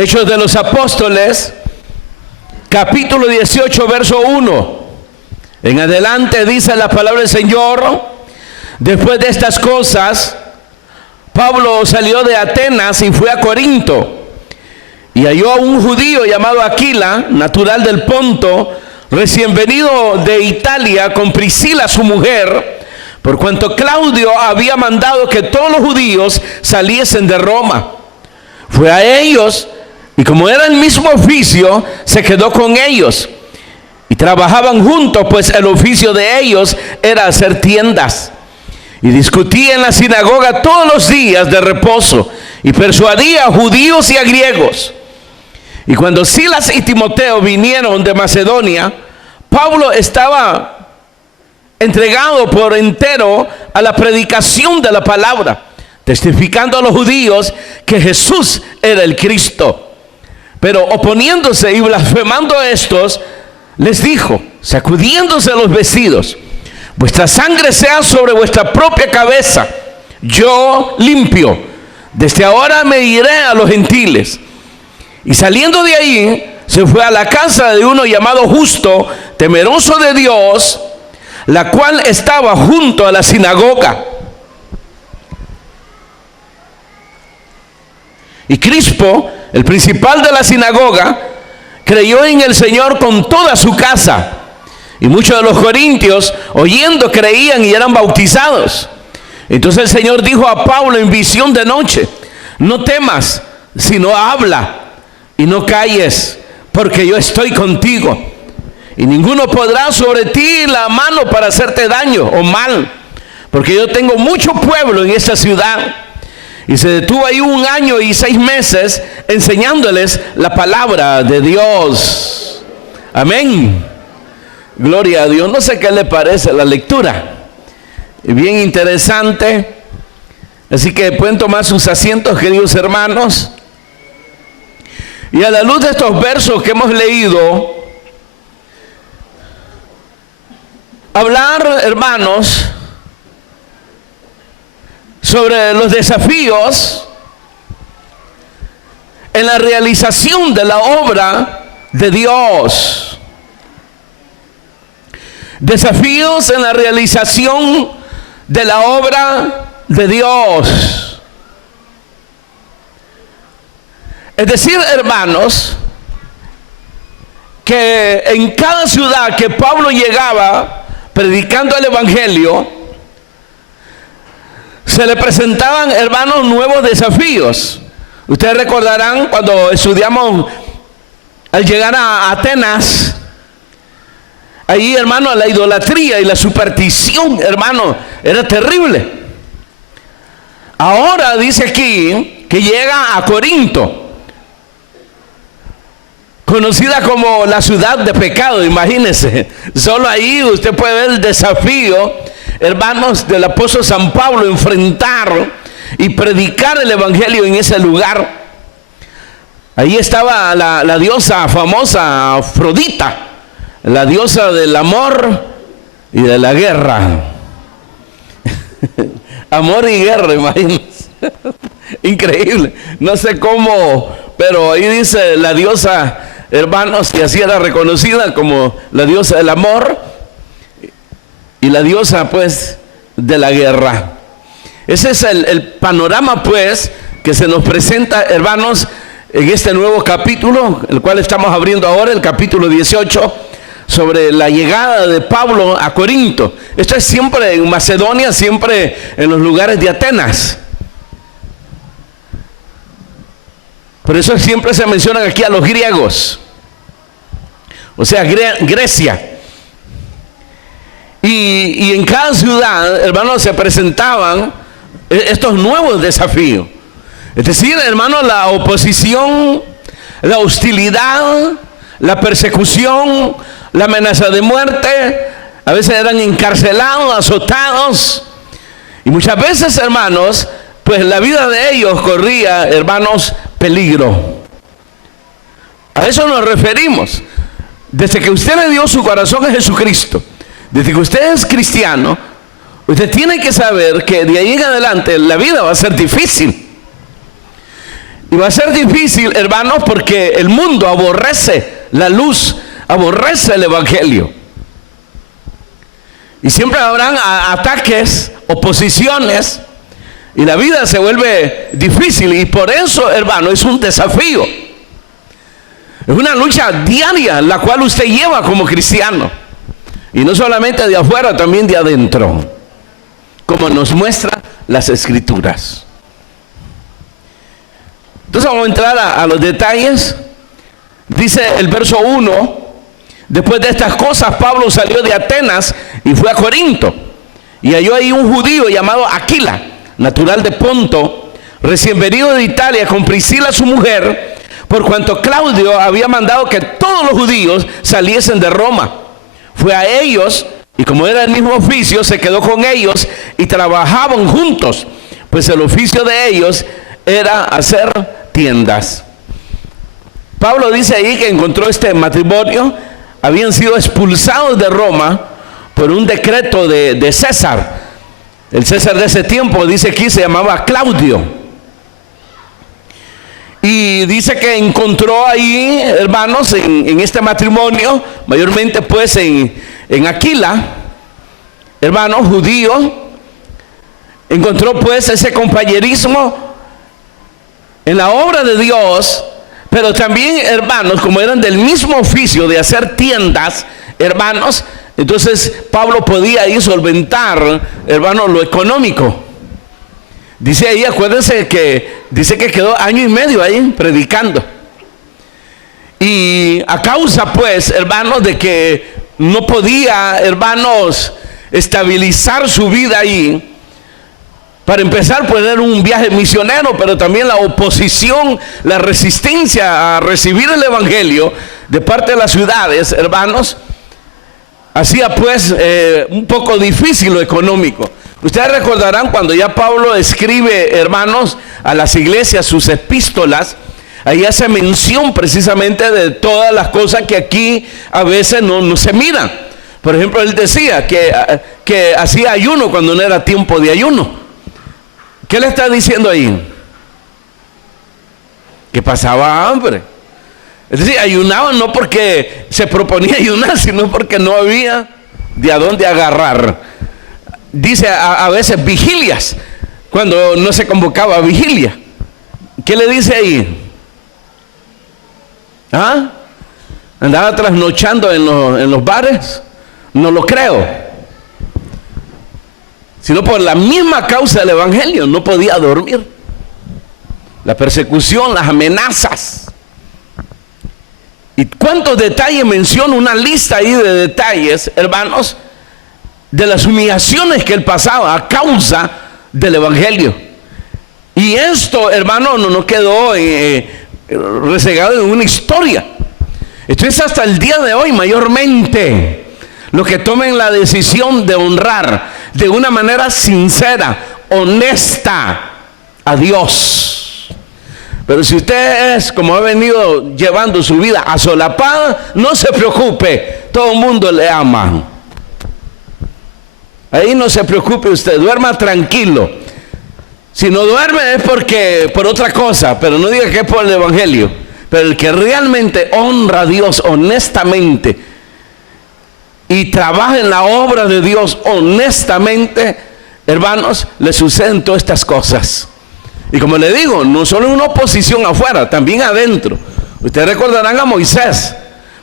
Hechos de los Apóstoles, capítulo 18, verso 1. En adelante dice la palabra del Señor: después de estas cosas, Pablo salió de Atenas y fue a Corinto, y halló a un judío llamado Aquila, natural del Ponto, recién venido de Italia, con Priscila su mujer, por cuanto Claudio había mandado que todos los judíos saliesen de Roma. Fue a ellos, y como era el mismo oficio, se quedó con ellos. Y trabajaban juntos, pues el oficio de ellos era hacer tiendas. Y discutía en la sinagoga todos los días de reposo, y persuadía a judíos y a griegos. Y cuando Silas y Timoteo vinieron de Macedonia, Pablo estaba entregado por entero a la predicación de la palabra, testificando a los judíos que Jesús era el Cristo. Pero oponiéndose y blasfemando a estos, les dijo, sacudiéndose los vestidos: vuestra sangre sea sobre vuestra propia cabeza, yo limpio. Desde ahora me iré a los gentiles. Y saliendo de ahí, se fue a la casa de uno llamado Justo, temeroso de Dios, la cual estaba junto a la sinagoga. Y Crispo, el principal de la sinagoga, creyó en el Señor con toda su casa. Y muchos de los corintios, oyendo, creían y eran bautizados. Entonces el Señor dijo a Pablo en visión de noche: no temas, sino habla y no calles, porque yo estoy contigo. Y ninguno podrá sobre ti la mano para hacerte daño o mal, porque yo tengo mucho pueblo en esta ciudad. Y se detuvo ahí 1 año y 6 meses enseñándoles la palabra de Dios. Amén. Gloria a Dios. No sé qué le parece la lectura. Bien interesante. Así que pueden tomar sus asientos, queridos hermanos. Y a la luz de estos versos que hemos leído, hablar, hermanos, sobre los desafíos en la realización de la obra de Dios. Desafíos en la realización de la obra de Dios. Es decir, hermanos, que en cada ciudad que Pablo llegaba predicando el evangelio, se le presentaban, hermanos, nuevos desafíos. Ustedes recordarán cuando estudiamos al llegar a Atenas, ahí, hermano, la idolatría y la superstición, hermano, era terrible. Ahora dice aquí que llega a Corinto, conocida como la ciudad de pecado. Imagínense, solo ahí usted puede ver el desafío, hermanos, del apóstol San Pablo, enfrentar y predicar el evangelio en ese lugar. Ahí estaba la diosa famosa Afrodita, la diosa del amor y de la guerra. Amor y guerra, imagínense. Increíble. No sé cómo, pero ahí dice la diosa, hermanos, y así era reconocida como la diosa del amor y la diosa, pues, de la guerra. Ese es el panorama, pues, que se nos presenta, hermanos, en este nuevo capítulo, el cual estamos abriendo ahora, el capítulo 18, sobre la llegada de Pablo a Corinto. Esto es siempre en Macedonia, siempre en los lugares de Atenas. Por eso siempre se mencionan aquí a los griegos, o sea, Grecia. Y en cada ciudad, hermanos, se presentaban estos nuevos desafíos. Es decir, hermanos, la oposición, la hostilidad, la persecución, la amenaza de muerte. A veces eran encarcelados, azotados. Y muchas veces, hermanos, pues la vida de ellos corría, hermanos, peligro. A eso nos referimos. Desde que usted le dio su corazón a Jesucristo, desde que usted es cristiano, usted tiene que saber que de ahí en adelante la vida va a ser difícil. Y va a ser difícil, hermanos, porque el mundo aborrece la luz, aborrece el evangelio. Y siempre habrán ataques, oposiciones, y la vida se vuelve difícil. Y por eso, hermano, es un desafío. Es una lucha diaria la cual usted lleva como cristiano. Y no solamente de afuera, también de adentro, como nos muestra las Escrituras. Entonces vamos a entrar a los detalles. Dice el verso 1: después de estas cosas, Pablo salió de Atenas y fue a Corinto. Y halló ahí un judío llamado Aquila, natural de Ponto, recién venido de Italia, con Priscila su mujer, por cuanto Claudio había mandado que todos los judíos saliesen de Roma. Fue a ellos, y como era el mismo oficio, se quedó con ellos y trabajaban juntos, pues el oficio de ellos era hacer tiendas. Pablo dice ahí que encontró este matrimonio. Habían sido expulsados de Roma por un decreto de César. El César de ese tiempo, dice aquí, se llamaba Claudio. Y dice que encontró ahí, hermanos, en este matrimonio, mayormente pues en Aquila, hermano judío, encontró pues ese compañerismo en la obra de Dios. Pero también, hermanos, como eran del mismo oficio de hacer tiendas, hermanos, entonces Pablo podía ahí solventar, hermanos, lo económico. Dice ahí, acuérdense que dice que quedó 1 año y medio ahí predicando. Y a causa pues, hermanos, de que no podía, hermanos, estabilizar su vida ahí. Para empezar, pues era un viaje misionero, pero también la oposición, la resistencia a recibir el evangelio de parte de las ciudades, hermanos, hacía pues un poco difícil lo económico. Ustedes recordarán cuando ya Pablo escribe, hermanos, a las iglesias sus epístolas, ahí hace mención precisamente de todas las cosas que aquí a veces no se miran. Por ejemplo, él decía que hacía ayuno cuando no era tiempo de ayuno. ¿Qué le está diciendo ahí? Que pasaba hambre. Es decir, ayunaba no porque se proponía ayunar, sino porque no había de a dónde agarrar. Dice a veces vigilias, cuando no se convocaba a vigilia. ¿Qué le dice ahí? ¿Ah? ¿Andaba trasnochando en los bares? No lo creo. Sino por la misma causa del evangelio no podía dormir. La persecución, las amenazas. ¿Y cuántos detalles menciona? Una lista ahí de detalles, hermanos, de las humillaciones que él pasaba a causa del evangelio. Y esto, hermano, no quedó rezagado en una historia. Esto es hasta el día de hoy mayormente. Los que tomen la decisión de honrar de una manera sincera, honesta a Dios. Pero si usted es como ha venido llevando su vida asolapada, no se preocupe, todo el mundo le ama. Ahí no se preocupe usted, duerma tranquilo. Si no duerme es porque por otra cosa, pero no diga que es por el evangelio. Pero el que realmente honra a Dios honestamente y trabaja en la obra de Dios honestamente, hermanos, le suceden todas estas cosas. Y como le digo, no solo en una oposición afuera, también adentro. Ustedes recordarán a Moisés.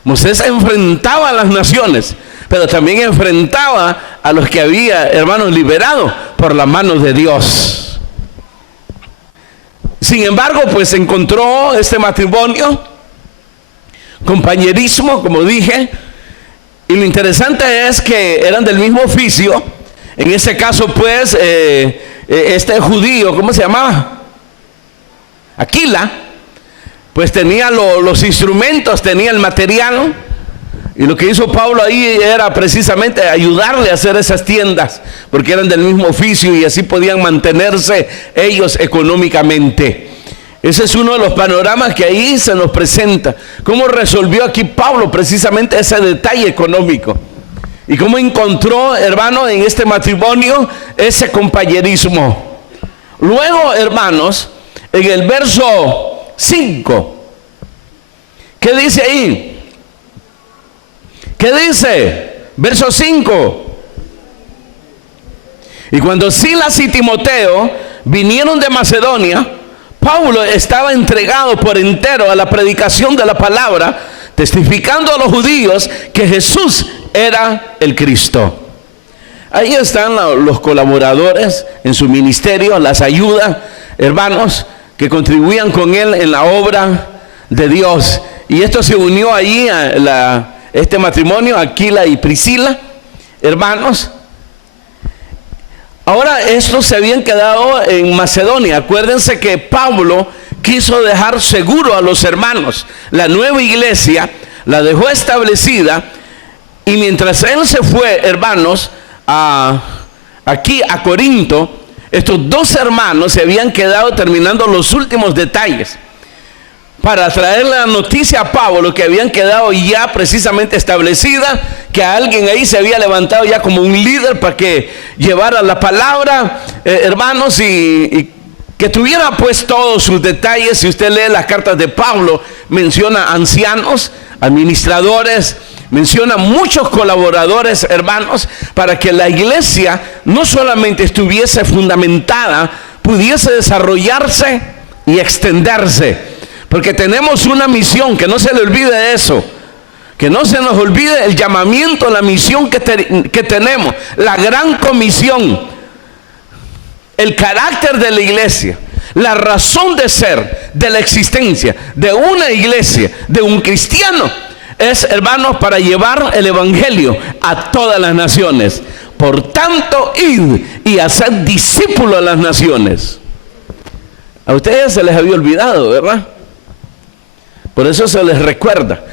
Moisés enfrentaba a las naciones, pero también enfrentaba a los que había, hermanos, liberado por las manos de Dios. Sin embargo, pues encontró este matrimonio, compañerismo, como dije. Y lo interesante es que eran del mismo oficio. En este caso pues este judío, ¿cómo se llamaba? Aquila. Pues tenía los instrumentos, tenía el material. Y lo que hizo Pablo ahí era precisamente ayudarle a hacer esas tiendas, porque eran del mismo oficio y así podían mantenerse ellos económicamente. Ese es uno de los panoramas que ahí se nos presenta. ¿Cómo resolvió aquí Pablo precisamente ese detalle económico? Y cómo encontró, hermano, en este matrimonio ese compañerismo. Luego, hermanos, en el verso 5. ¿Qué dice ahí? ¿Qué dice? Verso 5. Y cuando Silas y Timoteo vinieron de Macedonia, Pablo estaba entregado por entero a la predicación de la palabra, testificando a los judíos que Jesús era el Cristo. Ahí están los colaboradores en su ministerio, las ayudas, hermanos, que contribuían con él en la obra de Dios. Y esto se unió allí a este matrimonio, Aquila y Priscila, hermanos. Ahora estos se habían quedado en Macedonia. Acuérdense que Pablo quiso dejar seguro a los hermanos. La nueva iglesia la dejó establecida, y mientras él se fue, hermanos, aquí a Corinto, estos dos hermanos se habían quedado terminando los últimos detalles para traer la noticia a Pablo, que habían quedado ya precisamente establecida, que alguien ahí se había levantado ya como un líder para que llevara la palabra, hermanos, y que tuviera pues todos sus detalles. Si usted lee las cartas de Pablo, menciona ancianos, administradores, menciona muchos colaboradores, hermanos, para que la iglesia no solamente estuviese fundamentada, pudiese desarrollarse y extenderse. Porque tenemos una misión, que no se le olvide eso, que no se nos olvide el llamamiento, la misión que tenemos, la gran comisión, el carácter de la iglesia, la razón de ser, de la existencia de una iglesia, de un cristiano, es, hermanos, para llevar el evangelio a todas las naciones. Por tanto, id y hacer discípulos a las naciones. A ustedes se les había olvidado, ¿verdad? Por eso se les recuerda.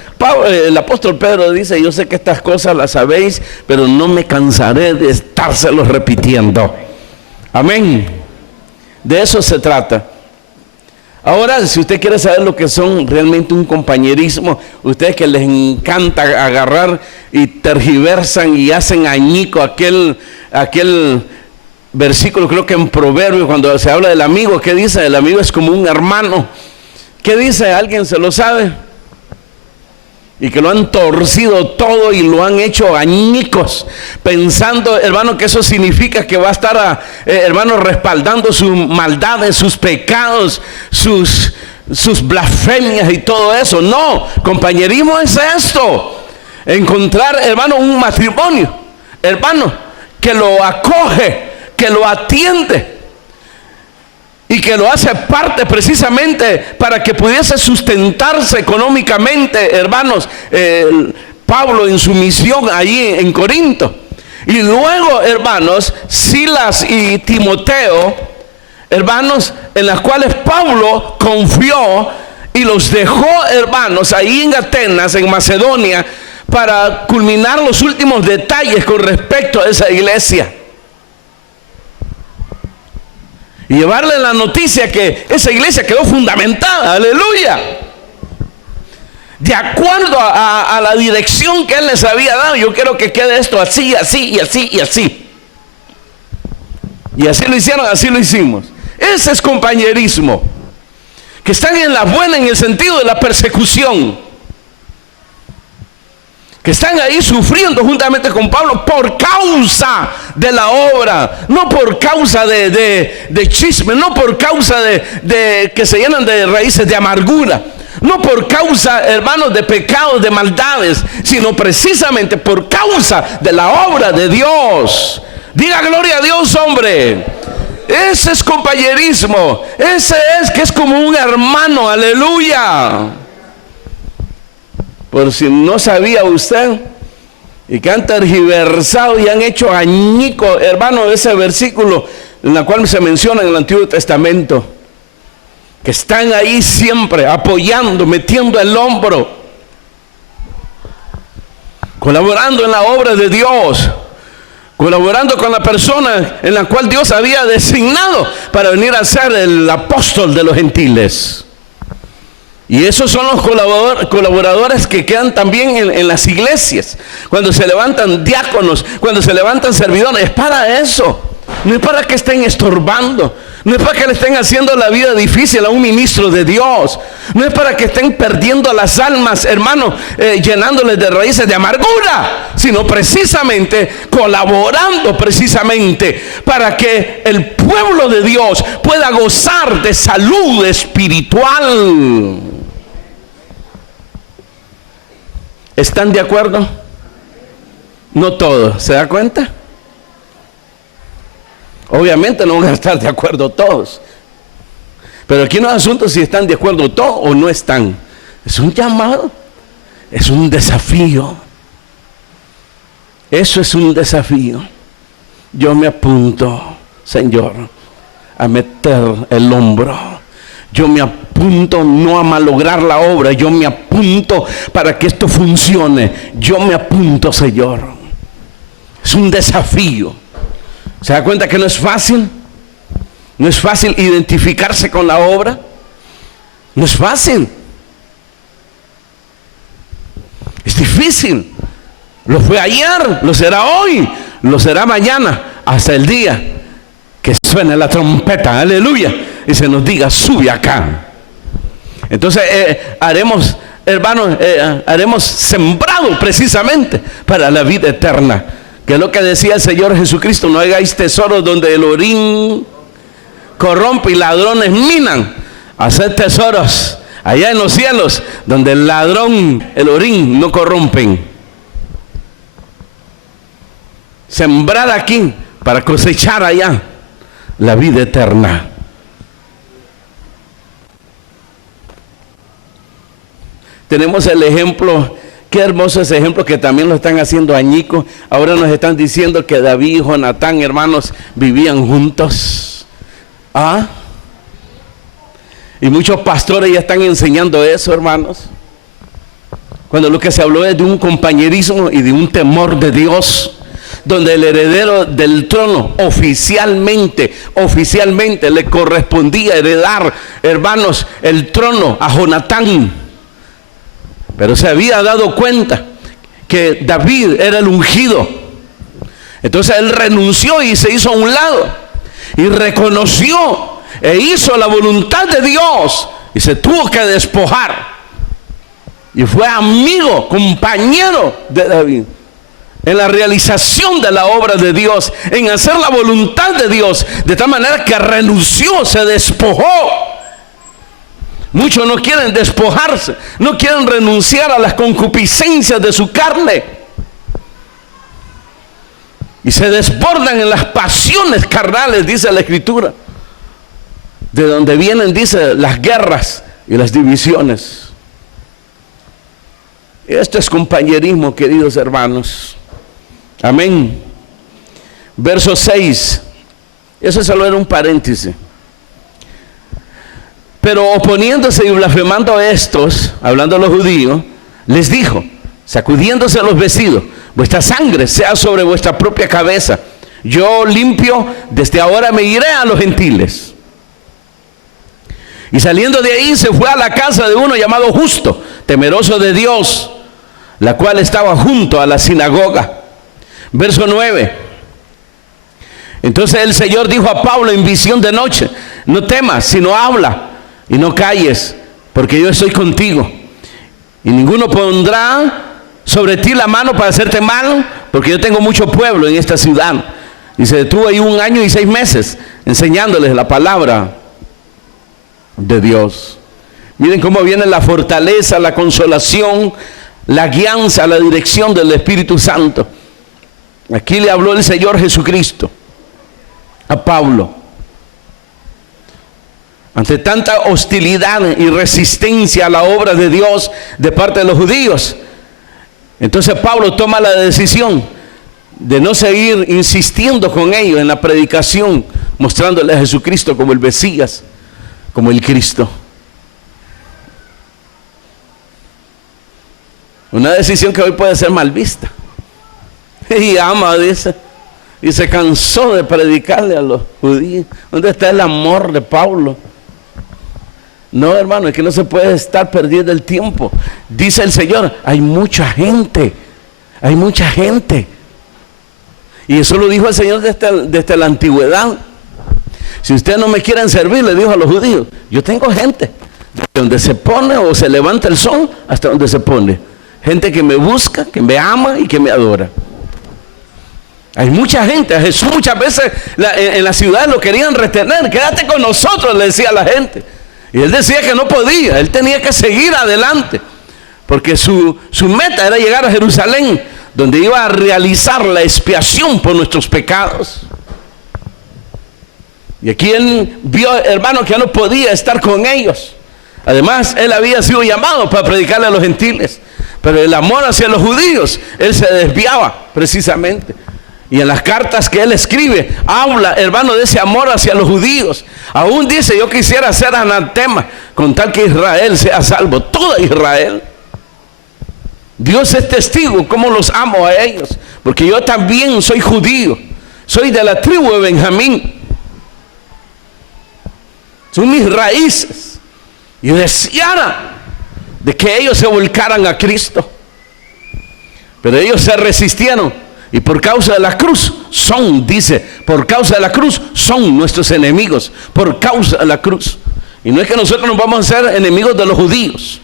El apóstol Pedro dice: yo sé que estas cosas las sabéis, pero no me cansaré de estárselos repitiendo. Amén. De eso se trata. Ahora, si usted quiere saber lo que son realmente un compañerismo, ustedes que les encanta agarrar y tergiversan y hacen añico aquel versículo, creo que en Proverbios, cuando se habla del amigo, ¿qué dice? El amigo es como un hermano. ¿Qué dice? ¿Alguien se lo sabe? Y que lo han torcido todo y lo han hecho añicos, pensando, hermano, que eso significa que va a estar, hermano, respaldando sus maldades, sus pecados, sus blasfemias y todo eso. No, compañerismo es esto: encontrar, hermano, un matrimonio, hermano, que lo acoge, que lo atiende, y que lo hace parte precisamente para que pudiese sustentarse económicamente, hermanos, Pablo en su misión allí en Corinto. Y luego, hermanos, Silas y Timoteo, hermanos, en las cuales Pablo confió y los dejó, hermanos, ahí en Atenas, en Macedonia, para culminar los últimos detalles con respecto a esa iglesia. Y llevarle la noticia que esa iglesia quedó fundamentada, aleluya, de acuerdo a la dirección que él les había dado. Yo quiero que quede esto así, así y así y así. Y así lo hicieron, así lo hicimos. Ese es compañerismo. Que están en la buena, en el sentido de la persecución, que están ahí sufriendo juntamente con Pablo por causa de la obra, no por causa de chisme, no por causa de que se llenan de raíces de amargura, no por causa, hermanos, de pecados, de maldades, sino precisamente por causa de la obra de Dios. Diga gloria a Dios, hombre. Ese es compañerismo. Ese es que es como un hermano, aleluya. Por si no sabía usted, y que han tergiversado y han hecho añico, hermano, ese versículo en el cual se menciona en el Antiguo Testamento, que están ahí siempre apoyando, metiendo el hombro, colaborando en la obra de Dios, colaborando con la persona en la cual Dios había designado para venir a ser el apóstol de los gentiles. Y esos son los colaboradores que quedan también en las iglesias. Cuando se levantan diáconos, cuando se levantan servidores, es para eso. No es para que estén estorbando, No es para que le estén haciendo la vida difícil a un ministro de Dios. No es para que estén perdiendo las almas, hermanos, llenándoles de raíces de amargura, sino precisamente colaborando precisamente para que el pueblo de Dios pueda gozar de salud espiritual. ¿Están de acuerdo? No todos, ¿se da cuenta? Obviamente no van a estar de acuerdo todos, pero aquí no es asunto si están de acuerdo todos o no están. Es un llamado, es un desafío. Eso es un desafío. Yo me apunto, Señor, a meter el hombro. Yo me apunto no a malograr la obra. Yo me apunto para que esto funcione. Yo me apunto, Señor. Es un desafío. ¿Se da cuenta que no es fácil? No es fácil identificarse con la obra. No es fácil. Es difícil. Lo fue ayer, lo será hoy, lo será mañana, hasta el día que suene la trompeta, aleluya, y se nos diga, sube acá. Entonces haremos, hermanos, haremos sembrado precisamente para la vida eterna, que es lo que decía el Señor Jesucristo: no hagáis tesoros donde el orín corrompe y ladrones minan. Haced tesoros allá en los cielos, donde el ladrón, el orín no corrompen. Sembrar aquí para cosechar allá la vida eterna. Tenemos el ejemplo, qué hermoso ese ejemplo, que también lo están haciendo añicos. Ahora nos están diciendo que David y Jonatán, hermanos, vivían juntos. ¿Ah? Y muchos pastores ya están enseñando eso, hermanos. Cuando lo que se habló es de un compañerismo y de un temor de Dios, donde el heredero del trono oficialmente le correspondía heredar, hermanos, el trono a Jonatán. Pero se había dado cuenta que David era el ungido. Entonces él renunció y se hizo a un lado y reconoció e hizo la voluntad de Dios y se tuvo que despojar, y fue amigo, compañero de David en la realización de la obra de Dios, en hacer la voluntad de Dios, de tal manera que renunció, se despojó. Muchos no quieren despojarse, no quieren renunciar a las concupiscencias de su carne, y se desbordan en las pasiones carnales, dice la Escritura, de donde vienen, dice, las guerras y las divisiones. Esto es compañerismo, queridos hermanos. Amén. Verso 6. Eso solo era un paréntesis. Pero oponiéndose y blasfemando a estos, hablando a los judíos, les dijo, sacudiéndose los vestidos: vuestra sangre sea sobre vuestra propia cabeza. Yo limpio, desde ahora me iré a los gentiles. Y saliendo de ahí se fue a la casa de uno llamado Justo, temeroso de Dios, la cual estaba junto a la sinagoga. Verso 9. Entonces el Señor dijo a Pablo en visión de noche: no temas, sino habla y no calles, porque yo estoy contigo, y ninguno pondrá sobre ti la mano para hacerte mal, porque yo tengo mucho pueblo en esta ciudad. Y se detuvo ahí 1 año y 6 meses enseñándoles la palabra de Dios. Miren cómo viene la fortaleza, la consolación, la guianza, la dirección del Espíritu Santo. Aquí le habló el Señor Jesucristo a Pablo. Ante tanta hostilidad y resistencia a la obra de Dios de parte de los judíos, entonces Pablo toma la decisión de no seguir insistiendo con ellos en la predicación, mostrándole a Jesucristo como el Mesías, como el Cristo. Una decisión que hoy puede ser mal vista. Y ama, dice, y se cansó de predicarle a los judíos. ¿Dónde está el amor de Pablo? No, hermano, es que no se puede estar perdiendo el tiempo. Dice el Señor, hay mucha gente, hay mucha gente. Y eso lo dijo el Señor desde la antigüedad. si ustedes no me quieren servir, le dijo a los judíos, yo tengo gente, de donde se pone o se levanta el sol hasta donde se pone. Gente que me busca, que me ama y que me adora. Hay mucha gente. A Jesús muchas veces en la ciudad lo querían retener. Quédate con nosotros, le decía a la gente. Y él decía que no podía. Él tenía que seguir adelante. Porque su meta era llegar a Jerusalén, donde iba a realizar la expiación por nuestros pecados. Y aquí él vio, hermano, que ya no podía estar con ellos. Además, él había sido llamado para predicarle a los gentiles. Pero el amor hacia los judíos, él se desviaba precisamente. Y en las cartas que él escribe, habla, hermano, de ese amor hacia los judíos. Aún dice, yo quisiera ser anatema, con tal que Israel sea salvo. Toda Israel. Dios es testigo cómo los amo a ellos. Porque yo también soy judío. Soy de la tribu de Benjamín. Son mis raíces. Y deseara de que ellos se volcaran a Cristo. Pero ellos se resistieron. Y por causa de la cruz por causa de la cruz son nuestros enemigos. Por causa de la cruz. Y no es que nosotros nos vamos a ser enemigos de los judíos.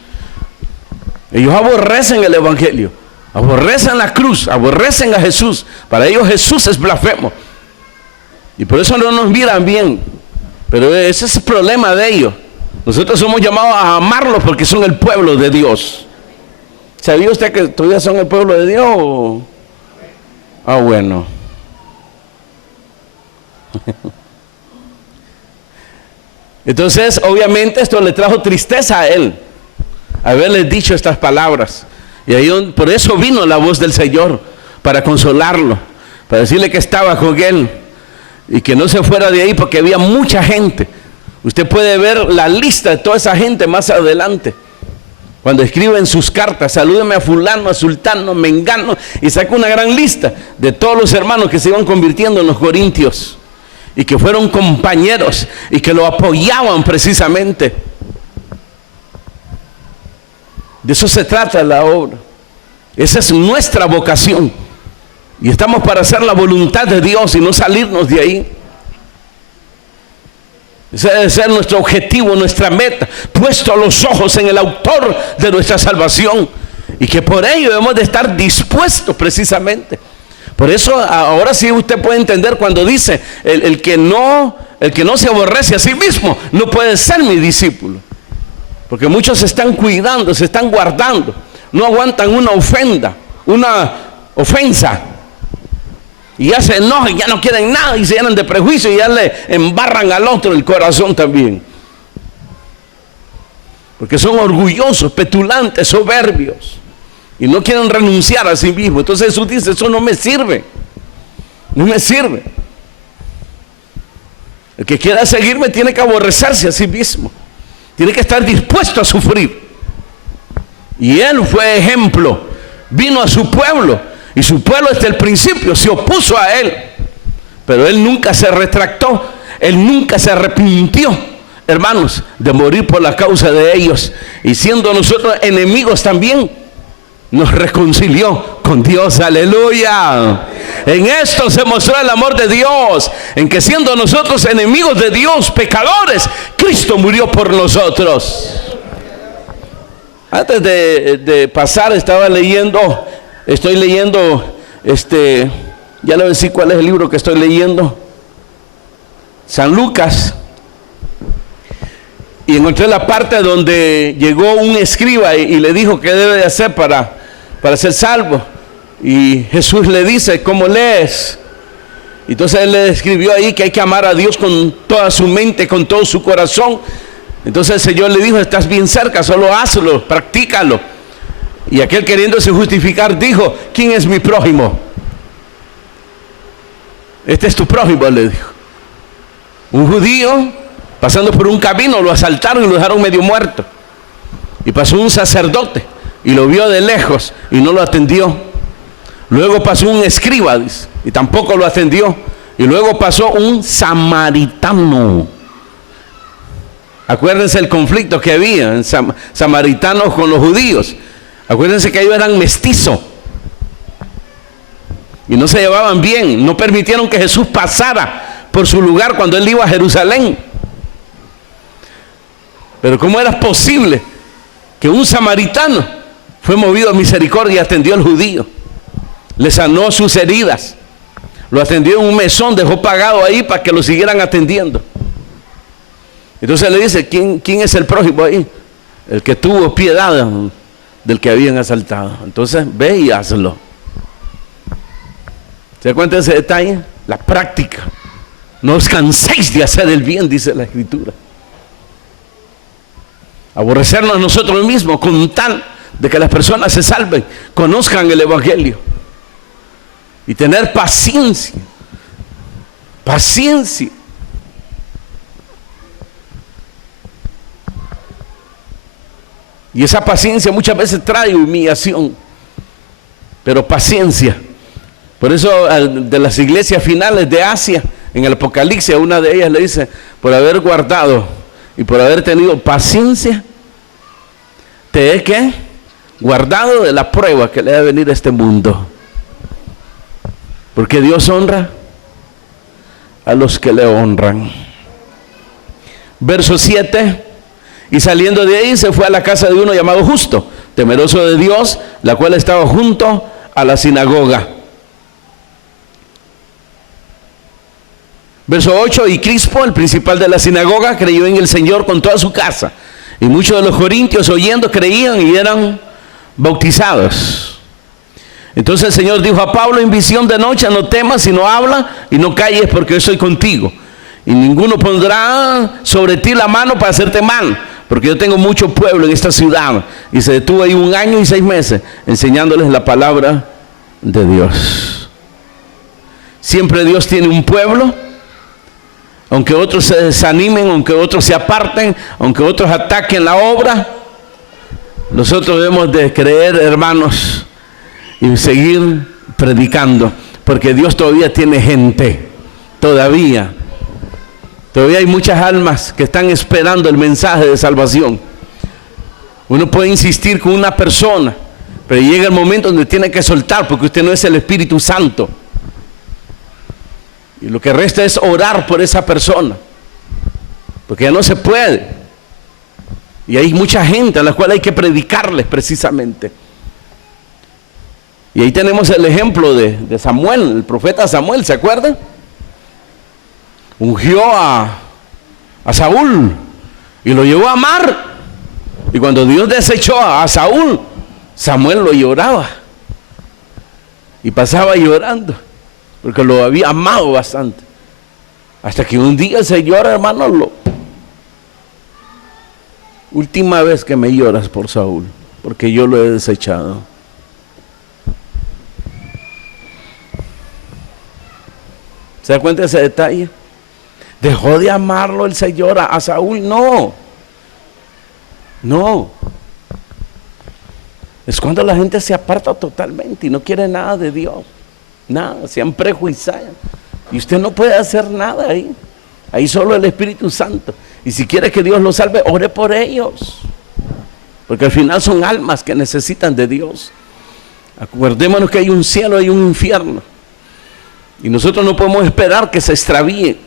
Ellos aborrecen el evangelio. Aborrecen la cruz. Aborrecen a Jesús. Para ellos Jesús es blasfemo. Y por eso no nos miran bien. Pero ese es el problema de ellos. Nosotros somos llamados a amarlos porque son el pueblo de Dios. ¿Sabía usted que todavía son el pueblo de Dios? Ah, bueno. Entonces, obviamente, esto le trajo tristeza a él, haberles dicho estas palabras. Y ahí, por eso vino la voz del Señor, para consolarlo, para decirle que estaba con él y que no se fuera de ahí porque había mucha gente. Usted puede ver la lista de toda esa gente más adelante. Cuando escriben sus cartas, salúdeme a fulano, a sultano, mengano, y saca una gran lista de todos los hermanos que se iban convirtiendo en los corintios y que fueron compañeros y que lo apoyaban precisamente. De eso se trata la obra. Esa es nuestra vocación. Y estamos para hacer la voluntad de Dios y no salirnos de ahí. Ese debe ser nuestro objetivo, nuestra meta, puesto los ojos en el autor de nuestra salvación, y que por ello debemos de estar dispuestos precisamente. Por eso ahora sí usted puede entender cuando dice el que no se aborrece a sí mismo no puede ser mi discípulo. Porque muchos se están cuidando, se están guardando, no aguantan una ofensa. Y ya se enojan, ya no quieren nada y se llenan de prejuicio y ya le embarran al otro el corazón también. Porque son orgullosos, petulantes, soberbios. Y no quieren renunciar a sí mismos. Entonces Jesús dice, eso no me sirve. No me sirve. El que quiera seguirme tiene que aborrecerse a sí mismo. Tiene que estar dispuesto a sufrir. Y él fue ejemplo. Vino a su pueblo. Y su pueblo desde el principio se opuso a él. Pero él nunca se retractó. Él nunca se arrepintió, hermanos, de morir por la causa de ellos. Y siendo nosotros enemigos también, nos reconcilió con Dios. Aleluya. En esto se mostró el amor de Dios, en que siendo nosotros enemigos de Dios, pecadores, Cristo murió por nosotros. Antes de pasar estoy leyendo, ya le voy a decir cuál es el libro que estoy leyendo, San Lucas, y encontré la parte donde llegó un escriba y le dijo qué debe de hacer para ser salvo, y Jesús le dice, ¿cómo lees? Entonces él le escribió ahí que hay que amar a Dios con toda su mente, con todo su corazón. Entonces el Señor le dijo, estás bien cerca, solo hazlo, practícalo. Y aquel, queriéndose justificar, dijo, ¿quién es mi prójimo? Este es tu prójimo, le dijo. Un judío pasando por un camino lo asaltaron y lo dejaron medio muerto. Y pasó un sacerdote y lo vio de lejos y no lo atendió. Luego pasó un escriba, dice, y tampoco lo atendió. Y luego pasó un samaritano. Acuérdense el conflicto que había en samaritanos con los judíos. Acuérdense que ellos eran mestizos y no se llevaban bien. No permitieron que Jesús pasara por su lugar cuando él iba a Jerusalén. Pero ¿cómo era posible que un samaritano fue movido a misericordia y atendió al judío? Le sanó sus heridas, lo atendió en un mesón, dejó pagado ahí para que lo siguieran atendiendo. Entonces le dice, ¿quién es el prójimo ahí? El que tuvo piedad del que habían asaltado. Entonces ve y hazlo. ¿Se da cuenta de ese detalle? La práctica. No os canséis de hacer el bien, dice la Escritura. Aborrecernos a nosotros mismos con tal de que las personas se salven, conozcan el Evangelio. Y tener paciencia. Paciencia. Y esa paciencia muchas veces trae humillación. Pero paciencia. Por eso de las iglesias finales de Asia, en el Apocalipsis, una de ellas le dice, por haber guardado y por haber tenido paciencia, te he ¿qué? Guardado de la prueba que le ha de venir a este mundo. Porque Dios honra a los que le honran. Verso 7. Y saliendo de ahí se fue a la casa de uno llamado Justo, temeroso de Dios, la cual estaba junto a la sinagoga. Verso 8. Y Crispo, el principal de la sinagoga, creyó en el Señor con toda su casa. Y muchos de los corintios, oyendo, creían y eran bautizados. Entonces el Señor dijo a Pablo en visión de noche, no temas, sino habla y no calles, porque yo soy contigo. Y ninguno pondrá sobre ti la mano para hacerte mal, porque yo tengo mucho pueblo en esta ciudad. Y se detuvo ahí 1 año y 6 meses enseñándoles la palabra de Dios. Siempre Dios tiene un pueblo, aunque otros se desanimen, aunque otros se aparten, aunque otros ataquen la obra. Nosotros debemos de creer, hermanos, y seguir predicando, porque Dios todavía tiene gente, todavía hay muchas almas que están esperando el mensaje de salvación. Uno puede insistir con una persona, pero llega el momento donde tiene que soltar, porque usted no es el Espíritu Santo. Y lo que resta es orar por esa persona, porque ya no se puede. Y hay mucha gente a la cual hay que predicarles precisamente. Y ahí tenemos el ejemplo de Samuel, el profeta Samuel, ¿se acuerdan? Ungió a Saúl y lo llevó a Amar. Y cuando Dios desechó a Saúl, Samuel lo lloraba y pasaba llorando, porque lo había amado bastante. Hasta que un día el Señor, hermano, última vez que me lloras por Saúl, porque yo lo he desechado. ¿Se da cuenta de ese detalle? ¿Dejó de amarlo el Señor a Saúl? No. Es cuando la gente se aparta totalmente y no quiere nada de Dios. Nada, se han prejuiciado. Y usted no puede hacer nada ahí. Ahí solo el Espíritu Santo. Y si quiere que Dios los salve, ore por ellos. Porque al final son almas que necesitan de Dios. Acordémonos que hay un cielo y un infierno. Y nosotros no podemos esperar que se extravíen.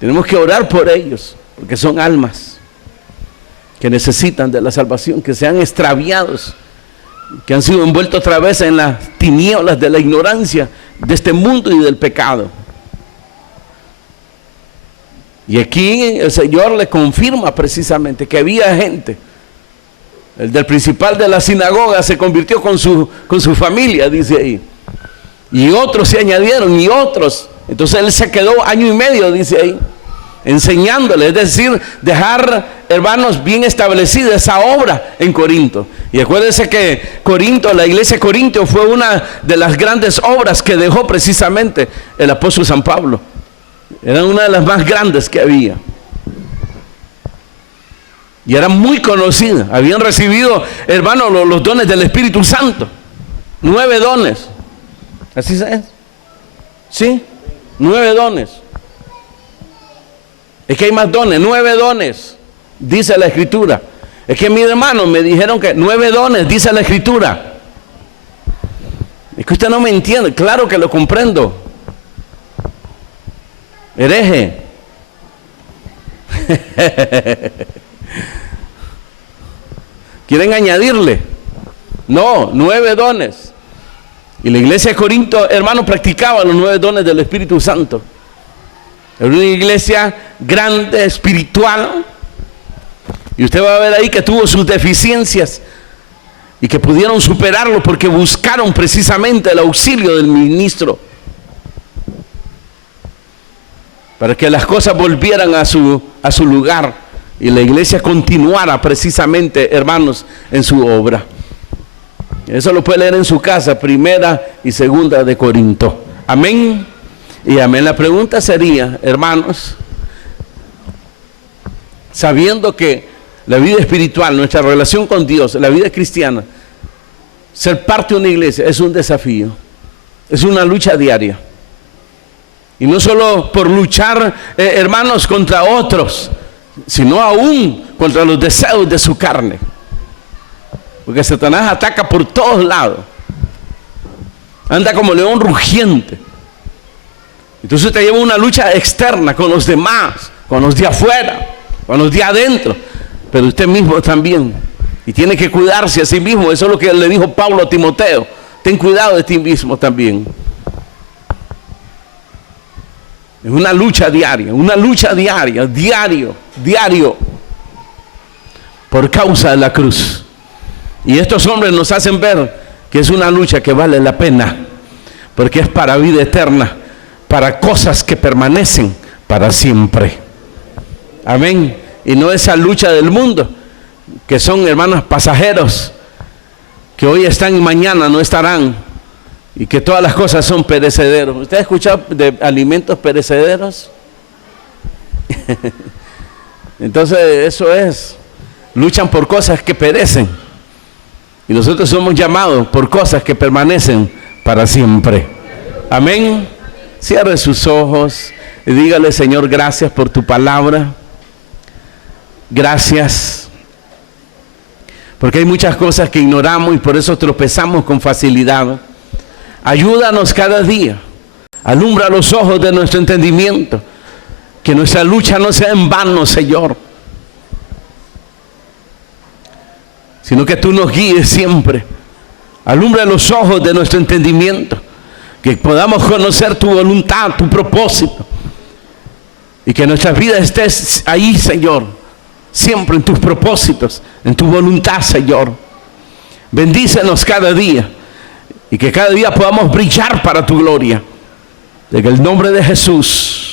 Tenemos que orar por ellos, porque son almas que necesitan de la salvación, que se han extraviados, que han sido envueltos otra vez en las tinieblas de la ignorancia de este mundo y del pecado. Y aquí el Señor le confirma precisamente que había gente. El del principal de la sinagoga se convirtió con su familia, dice ahí. Y otros se añadieron, y otros. Entonces él se quedó 1 año y medio, dice ahí, enseñándole, es decir, dejar, hermanos, bien establecida esa obra en Corinto. Y acuérdense que Corinto, la iglesia de Corinto, fue una de las grandes obras que dejó precisamente el apóstol San Pablo. Era una de las más grandes que había. Y era muy conocida. Habían recibido, hermanos, los dones del Espíritu Santo. 9 dones. ¿Así es? ¿Sí? 9 dones. Es que hay más dones, 9 dones, dice la Escritura. Es que mis hermanos me dijeron que 9 dones, dice la Escritura. Es que usted no me entiende, claro que lo comprendo. hereje. Quieren añadirle. No, 9 dones. Y la iglesia de Corinto, hermano, practicaba los 9 dones del Espíritu Santo. Era una iglesia grande, espiritual. Y usted va a ver ahí que tuvo sus deficiencias y que pudieron superarlo porque buscaron precisamente el auxilio del ministro para que las cosas volvieran a su lugar y la iglesia continuara precisamente, hermanos, en su obra. Eso lo puede leer en su casa, 1 y 2 de Corinto. Amén y amén. La pregunta sería, hermanos, sabiendo que la vida espiritual, nuestra relación con Dios, la vida cristiana, ser parte de una iglesia es un desafío, es una lucha diaria. Y no solo por luchar, hermanos, contra otros, sino aún contra los deseos de su carne. Porque Satanás ataca por todos lados. Anda como león rugiente. Entonces te lleva una lucha externa con los demás, con los de afuera, con los de adentro. Pero usted mismo también. Y tiene que cuidarse a sí mismo. Eso es lo que le dijo Pablo a Timoteo. Ten cuidado de ti mismo también. Es una lucha diaria, diario, por causa de la cruz. Y estos hombres nos hacen ver que es una lucha que vale la pena, porque es para vida eterna, para cosas que permanecen para siempre. Amén. Y no esa lucha del mundo, que son hermanos pasajeros, que hoy están y mañana no estarán. Y que todas las cosas son perecederos. ¿Usted ha escuchado de alimentos perecederos? Entonces eso es. Luchan por cosas que perecen. Y nosotros somos llamados por cosas que permanecen para siempre. Amén. Cierre sus ojos y dígale: Señor, gracias por tu palabra. Gracias. Porque hay muchas cosas que ignoramos y por eso tropezamos con facilidad. Ayúdanos cada día, alumbra los ojos de nuestro entendimiento, que nuestra lucha no sea en vano, Señor, sino que tú nos guíes siempre. Alumbra los ojos de nuestro entendimiento, que podamos conocer tu voluntad, tu propósito, y que nuestra vida esté ahí, Señor, siempre en tus propósitos, en tu voluntad, Señor. Bendícenos cada día. Y que cada día podamos brillar para tu gloria. En el nombre de Jesús.